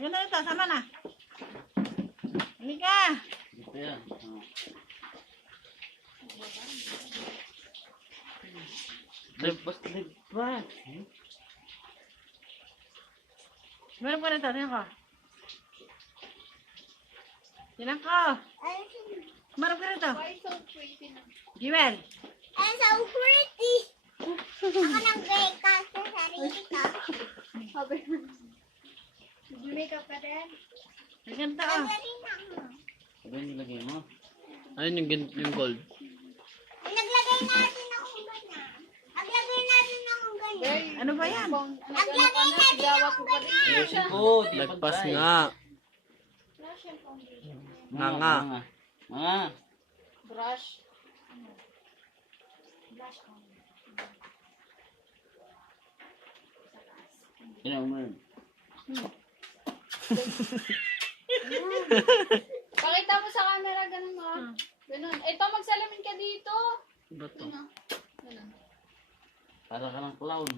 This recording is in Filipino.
Sige na ito, sama na. Halika. Ito yan. Lepas lepas. Meron pa rin ito, tingnan ko. Tingnan ko. Meron pa rin ito. Why so pretty na? Jewel. I'm so pretty. Ako nang gay ka sa sarili ko. Sabi mo. Did you make up ka din? Tingnan ito, oh. Galing ako. Ano yung nilagay mo? Ayun yung gold. Naglagay natin akong ganyan. Naglagay natin akong ganyan. Ano ba yan? Naglagay natin akong ganyan. Ayusin ko. di Lagpas pantay. nga. Brush and foundation. Nga. Mga. Brush. Brush on. Yan mo yun. Pakita mo sa camera, ganun mo. Ganun. Ito, magsalamin ka dito. Bato. Ganun. Ganun. Para ka ng clown.